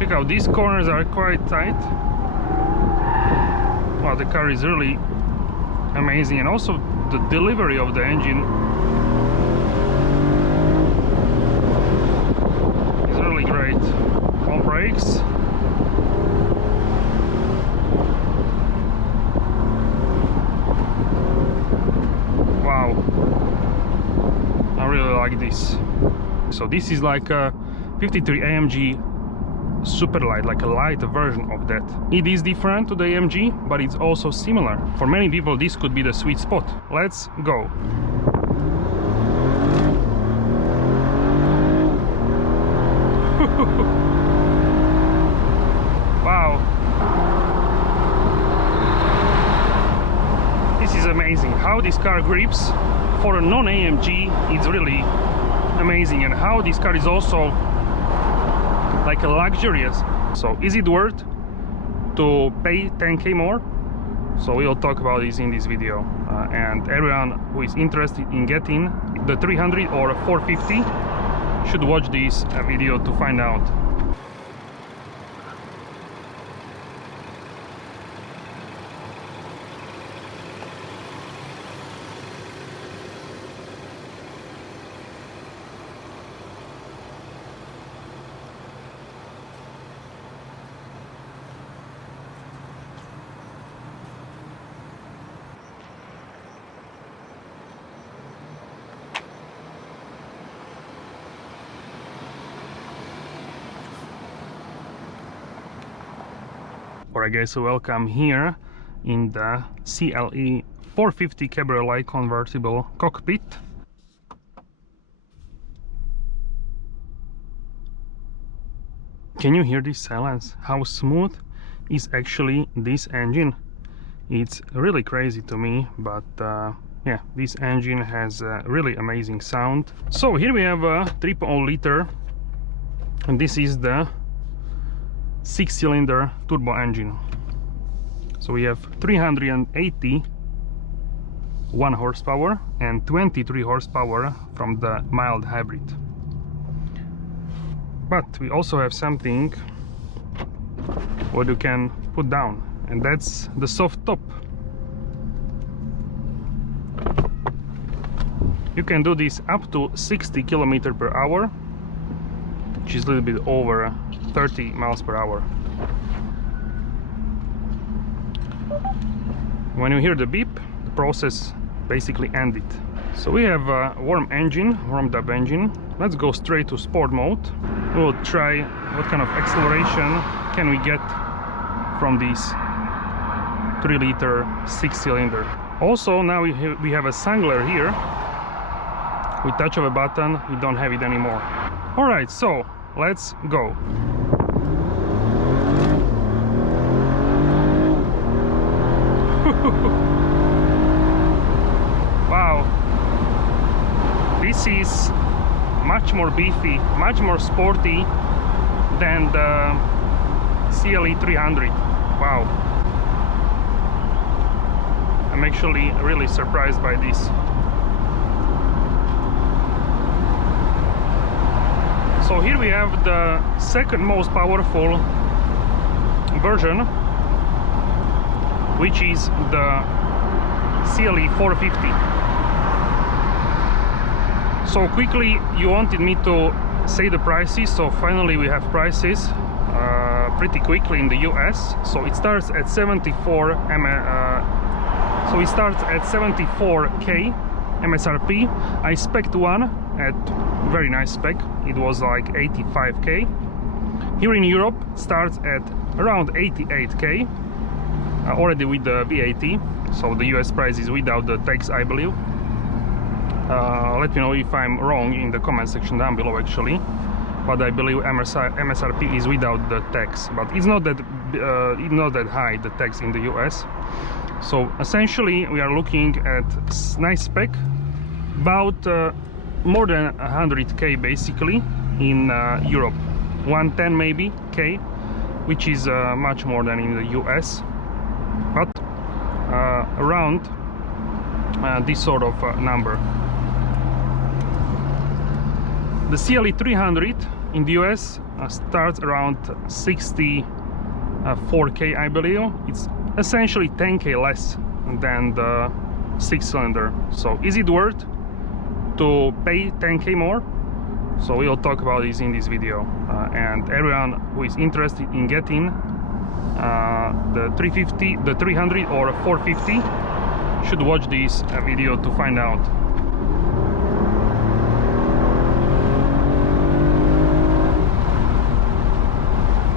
Check out, these corners are quite tight. Wow, the car is really amazing, and also the delivery of the engine is really great. All brakes. Wow, I really like this. So this is like a 53 AMG super light, like a light version of that. It is different to the AMG, but it's also similar. For many people this could be the sweet spot. Let's go. Wow, this is amazing. How this car grips for a non-AMG, it's really amazing, and how this car is also like a luxurious. So is it worth to pay 10k more? So we'll talk about this in this video, and everyone who is interested in getting the 300 or 450 should watch this video to find out. Or I guess welcome here in the CLE 450 Cabriolet convertible cockpit. Can you hear this silence? How smooth is actually this engine? It's really crazy to me, but yeah, this engine has a really amazing sound. So here we have a 3.0 liter, and this is the 6-cylinder turbo engine. So we have 381 horsepower and 23 horsepower from the mild hybrid. But we also have something what you can put down, and that's the soft top. You can do this up to 60 km per hour, which is a little bit over 30 miles per hour. When you hear the beep, the process basically ended. So we have a warmed up engine. Let's go straight to sport mode. We'll try what kind of acceleration can we get from this 3-liter 6-cylinder. Also, now we have a sangler here. With touch of a button, we don't have it anymore. Alright, so let's go. Wow, this is much more beefy, much more sporty than the CLE 300. Wow, I'm actually really surprised by this. So here we have the second most powerful version, which is the CLE 450. So quickly, you wanted me to say the prices, so finally we have prices pretty quickly in the US. So it starts at 74k MSRP. I spec'd one at very nice spec. It was like 85k. Here in Europe starts at around 88k. Already with the VAT, so the US price is without the tax, I believe. Let me know if I'm wrong in the comment section down below, actually. But I believe MSRP is without the tax, but it's not that high, the tax in the US. So essentially we are looking at nice spec, about more than 100k basically in Europe, 110 maybe k, which is much more than in the US. But around this sort of number. The CLE 300 in the US starts around 64K, I believe. It's essentially 10K less than the 6-cylinder. So is it worth to pay 10K more? So we'll talk about this in this video, and everyone who is interested in getting the 350, the 300 or 450 should watch this video to find out.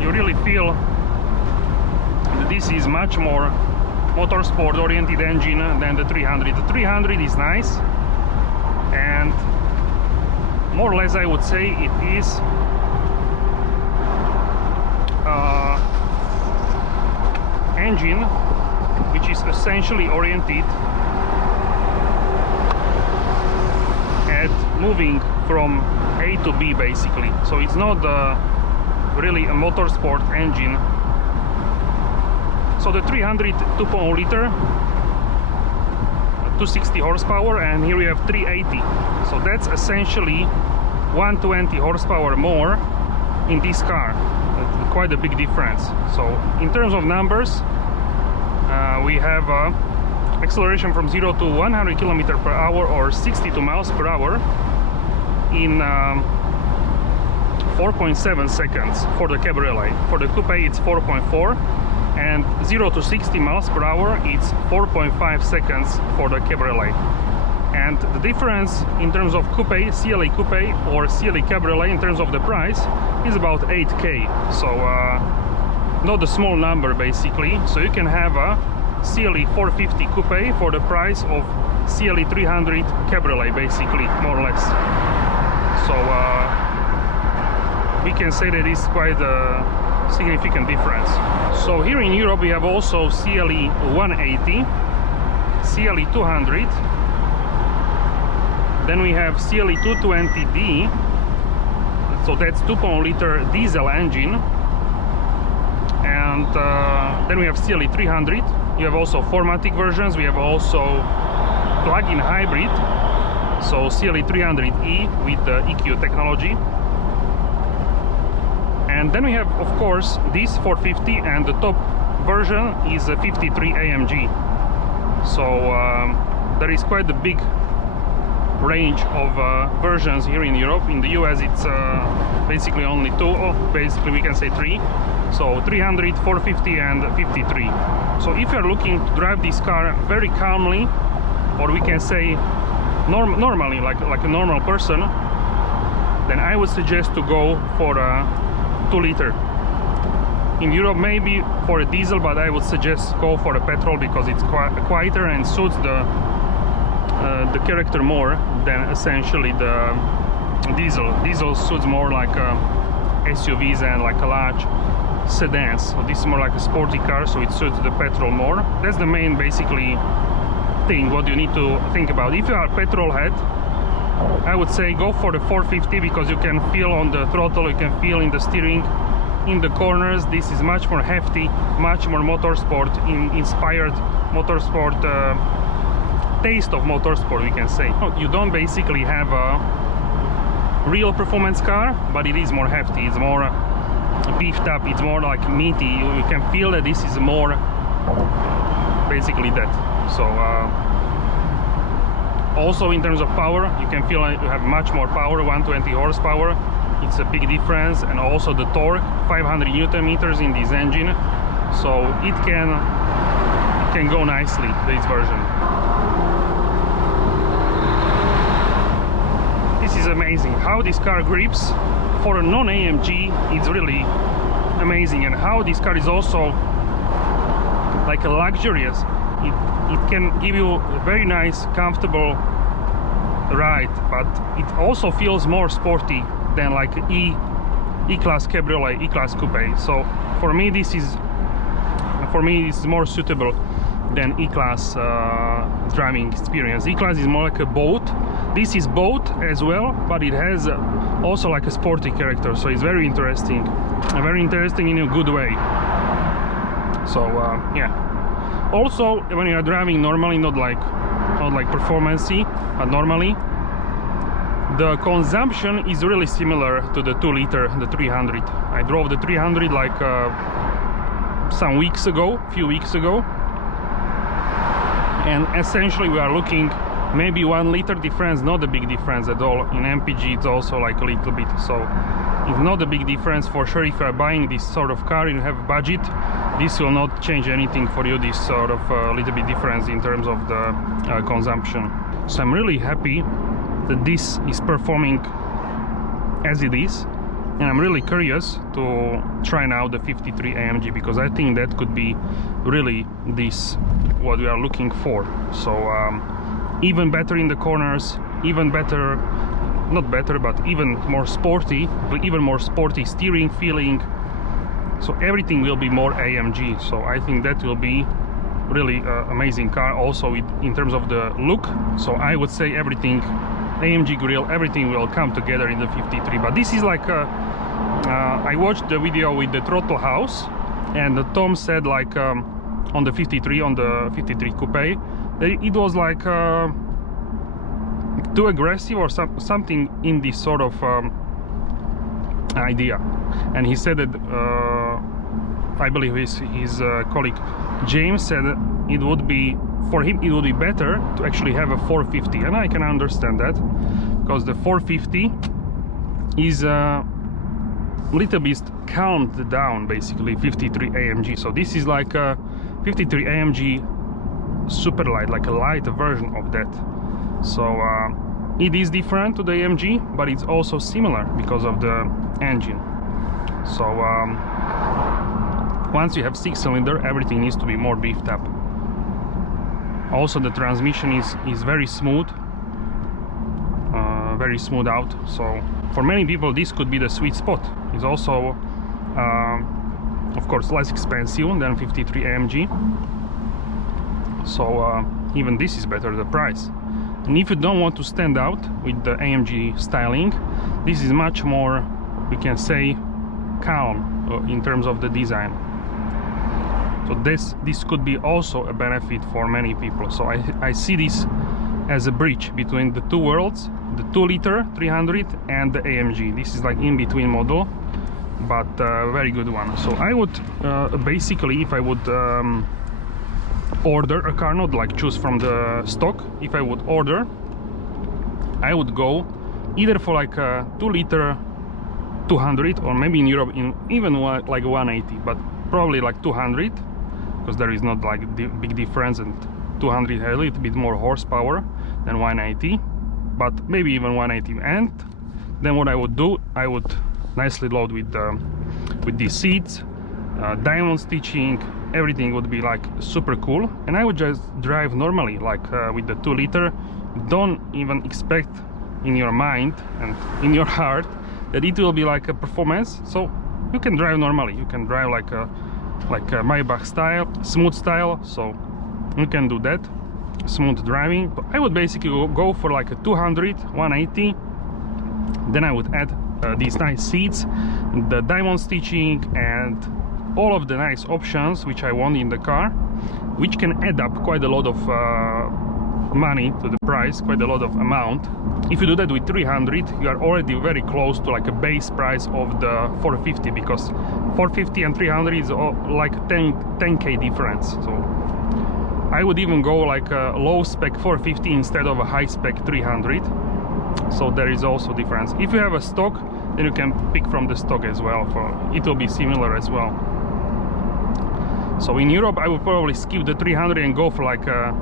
You really feel that this is much more motorsport oriented engine than the 300. The 300 is nice, and more or less I would say it is engine which is essentially oriented at moving from A to B basically. So it's not really a motorsport engine. So the 300 2.0 liter, 260 horsepower, and here we have 380. So that's essentially 120 horsepower more in this car. That's quite a big difference. So in terms of numbers, we have acceleration from 0 to 100 km per hour or 62 miles per hour in 4.7 seconds for the Cabriolet. For the coupe it's 4.4, and 0 to 60 miles per hour it's 4.5 seconds for the Cabriolet. And the difference in terms of coupe, CLE coupe or CLE Cabriolet in terms of the price is about 8K. So not a small number basically. So you can have a CLE 450 coupe for the price of CLE 300 Cabriolet basically, more or less. So we can say that it's quite a significant difference. So here in Europe we have also CLE 180, CLE 200, then we have CLE 220D, so that's 2.0 liter diesel engine, and then we have CLE 300. You have also 4MATIC versions, we have also plug-in hybrid, so CLE 300E with the EQ technology. And then we have, of course, this 450, and the top version is a 53 AMG. So there is quite a big range of versions here in Europe. In the US it's basically only two, basically we can say three. So 300, 450 and 53. So if you're looking to drive this car very calmly, or we can say normally, like a normal person, then I would suggest to go for a 2 liter. In Europe maybe for a diesel, but I would suggest go for a petrol because it's quieter and suits the character more than essentially the diesel. Diesel suits more like SUVs and like a large sedans. So this is more like a sporty car, so it suits the petrol more. That's the main basically thing what you need to think about. If you are a petrol head, I would say go for the 450 because you can feel on the throttle, you can feel in the steering, in the corners. This is much more hefty, much more motorsport inspired, motorsport taste of motorsport, we can say. You don't basically have a real performance car, but it is more hefty, it's more beefed up, it's more like meaty. You can feel that this is more basically that. So also in terms of power, you can feel like you have much more power, 120 horsepower. It's a big difference, and also the torque, 500 Newton meters in this engine, so it can go nicely, this version. This is amazing how this car grips for a non-AMG. It's really amazing, and how this car is also like a luxurious. It can give you a very nice, comfortable ride, but it also feels more sporty than like E-Class Cabriolet, E-Class Coupe. So for me this is more suitable than E-Class driving experience. E-Class is more like a boat. This is boat as well, but it has also like a sporty character, so it's very interesting, in a good way. So yeah. Also, when you are driving normally, not like performance-y, but normally, The consumption is really similar to the 2 liter, the 300. I drove the 300 like some weeks ago, few weeks ago, and essentially we are looking maybe 1 liter difference, not a big difference at all. In MPG it's also like a little bit, so it's not a big difference for sure. If you are buying this sort of car and you have a budget, this will not change anything for you, this sort of little bit difference in terms of the consumption. So I'm really happy that this is performing as it is, and I'm really curious to try now the 53 AMG, because I think that could be really this what we are looking for. So even better in the corners, even better, not better, but even more sporty steering feeling. So everything will be more AMG. So I think that will be really amazing car also in terms of the look. So I would say everything, AMG grille, everything will come together in the 53. But this is like I watched the video with the throttle house, and Tom said like on the 53 coupe, it was like too aggressive or something in this sort of idea. And he said that I believe his colleague James said it would be, for him it would be better to actually have a 450, and I can understand that, because the 450 is a little bit calmed down, basically 53 AMG. So this is like a 53 AMG super light, like a light version of that. So it is different to the AMG, but it's also similar because of the engine. So once you have 6-cylinder, everything needs to be more beefed up. Also the transmission is very smooth out. So for many people this could be the sweet spot. It's also of course less expensive than 53 AMG. So even this is better, the price. And if you don't want to stand out with the AMG styling, this is much more, we can say, calm in terms of the design. So this could be also a benefit for many people. So I see this as a bridge between the two worlds, the 2 liter 300 and the AMG. This is like in between model, but very good one. So I would basically, if I would order a car, not like choose from the stock, if I would order, I would go either for like a 2 liter 200, or maybe in Europe in even like 180, but probably like 200, because there is not like big difference, and 200 has a little bit more horsepower than 180, but maybe even 180. And then what I would do, I would nicely load with these seats, diamond stitching, everything would be like super cool, and I would just drive normally like with the 2 liter. Don't even expect in your mind and in your heart that it will be like a performance. So you can drive normally, you can drive like a Maybach style, smooth style, so you can do that, smooth driving. But I would basically go for like a 200, 180. Then I would add these nice seats, the diamond stitching, and all of the nice options which I want in the car, which can add up quite a lot of money to the price, quite a lot of amount. If you do that with 300, you are already very close to like a base price of the 450, because 450 and 300 is like 10k difference. So I would even go like a low spec 450 instead of a high spec 300. So there is also difference. If you have a stock, then you can pick from the stock as well, it will be similar as well. So in Europe I would probably skip the 300 and go for like a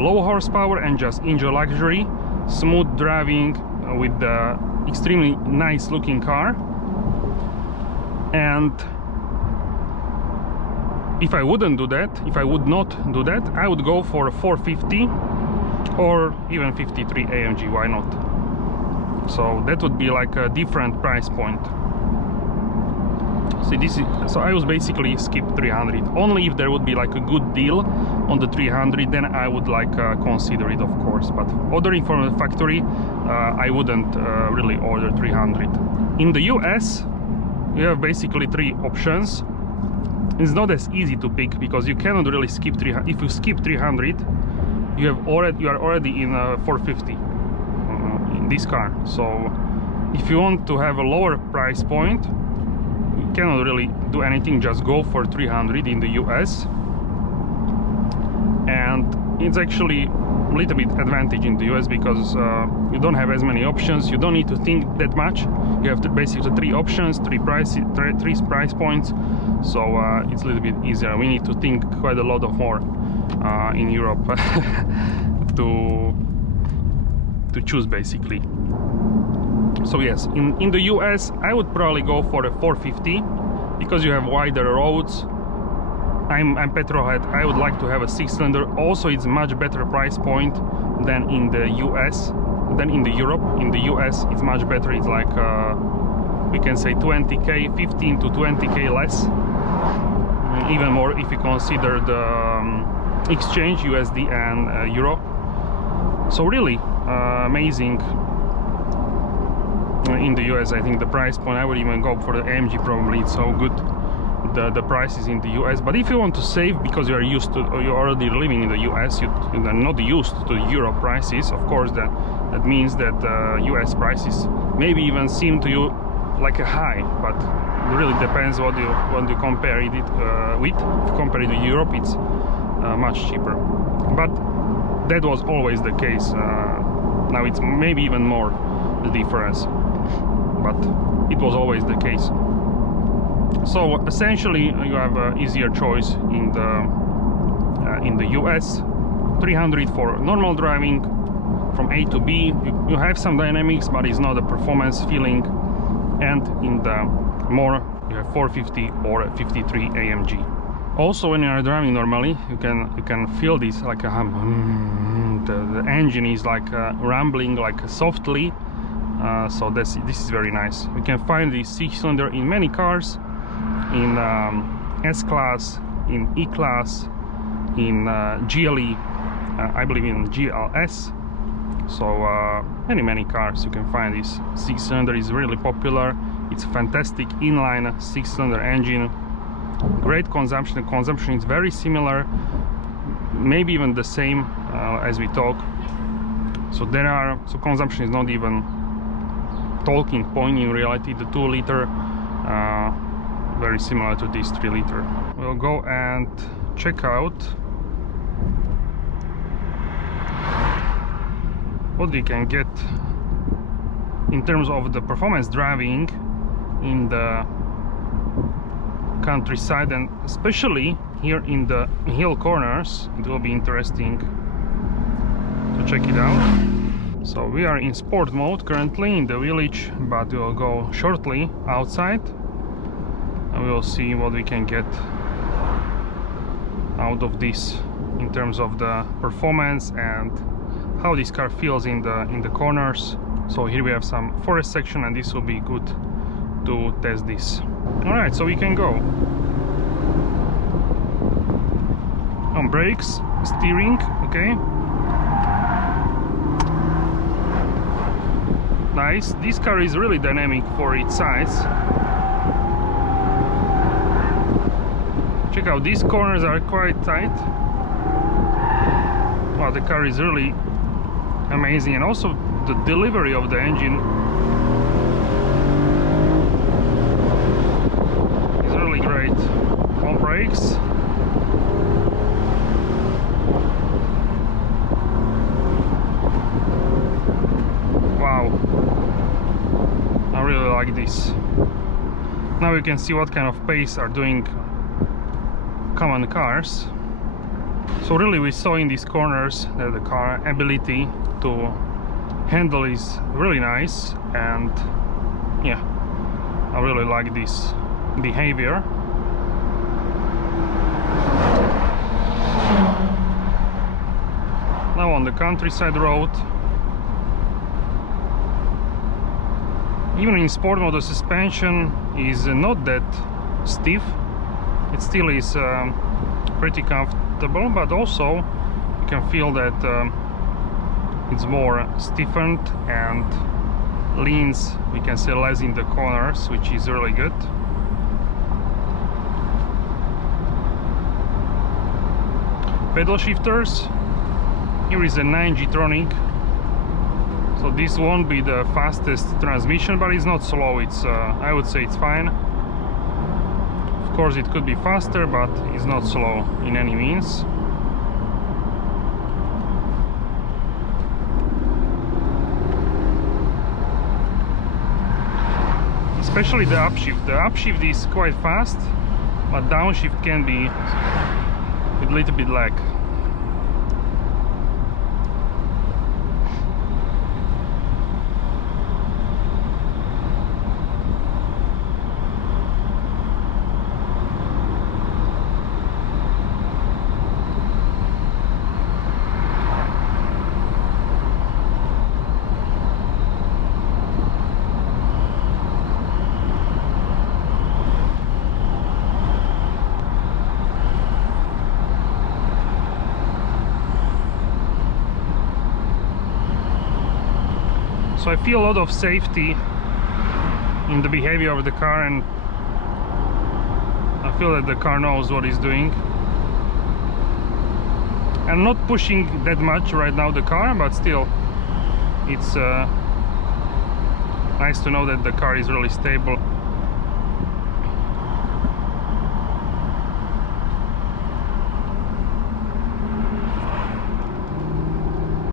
low horsepower and just enjoy luxury, smooth driving with the extremely nice looking car. And if I wouldn't do that, if I would not do that, I would go for a 450 or even 53 AMG, why not? So that would be like a different price point. See, this is, so I was basically skip 300. Only if there would be like a good deal on the 300, then I would like consider it, of course. But ordering from the factory, I wouldn't really order 300. In the US, you have basically 3 options. It's not as easy to pick because you cannot really skip 300. If you skip 300, you are already in 450. this car. So if you want to have a lower price point, you cannot really do anything, just go for 300 in the US. And it's actually a little bit advantage in the US because you don't have as many options, you don't need to think that much. You have basically three options, three price points, so it's a little bit easier. We need to think quite a lot of more in Europe to choose basically. So yes, in the US I would probably go for a 450 because you have wider roads. I'm petrolhead. I would like to have a 6-cylinder. Also, it's much better price point than in the US, than in the Europe. In the US, it's much better. It's like we can say 20k, 15 to 20k less, even more if you consider the exchange USD and Euro. So really amazing. In the US, I think the price point, I would even go for the AMG. Probably it's so good. The prices in the US, but if you want to save because you are used to, or you're already living in the US, you're not used to Europe prices, of course that means that US prices maybe even seem to you like a high, but it really depends what you compare it with. If you compare it to Europe, it's much cheaper, but that was always the case. Now it's maybe even more the difference, but it was always the case. So essentially you have an easier choice in the US. 300 for normal driving from A to B. You have some dynamics, but it's not a performance feeling. And in the more, you have 450 or 53 AMG. Also, when you are driving normally, you can feel this like a the engine is like rumbling like softly. So this is very nice. You can find this 6-cylinder in many cars. In S-Class, in E-Class, in GLE, I believe in GLS. So many cars you can find this 6-cylinder is really popular. It's a fantastic inline 6-cylinder engine. Great consumption. The consumption is very similar, maybe even the same as we talk. So consumption is not even talking point in reality. The 2-liter very similar to this 3-liter. We'll go and check out what you can get in terms of the performance driving in the countryside, and especially here in the hill corners. It will be interesting to check it out. So we are in sport mode currently in the village, but we will go shortly outside. We will see what we can get out of this in terms of the performance and how this car feels in the corners. So here we have some forest section, and this will be good to test this. All right, so we can go on brakes, steering. Okay, nice. This car is really dynamic for its size. Check out, these corners are quite tight. Wow, the car is really amazing, and also the delivery of the engine is really great. On brakes. Wow, I really like this. Now you can see what kind of pace are doing common cars. So really we saw in these corners that the car ability to handle is really nice, and yeah, I really like this behavior. Now on the countryside road, even in sport mode, the suspension is not that stiff. It still is pretty comfortable, but also you can feel that it's more stiffened and leans, we can say, less in the corners, which is really good. Pedal shifters. Here is a 9G Tronic So this won't be the fastest transmission, but it's not slow. It's I would say it's fine. Of course it could be faster, but it's not slow in any means. Especially the upshift. The upshift is quite fast, but downshift can be with a little bit lag. So I feel a lot of safety in the behavior of the car, and I feel that the car knows what it's doing. I'm not pushing that much right now the car, but still it's nice to know that the car is really stable.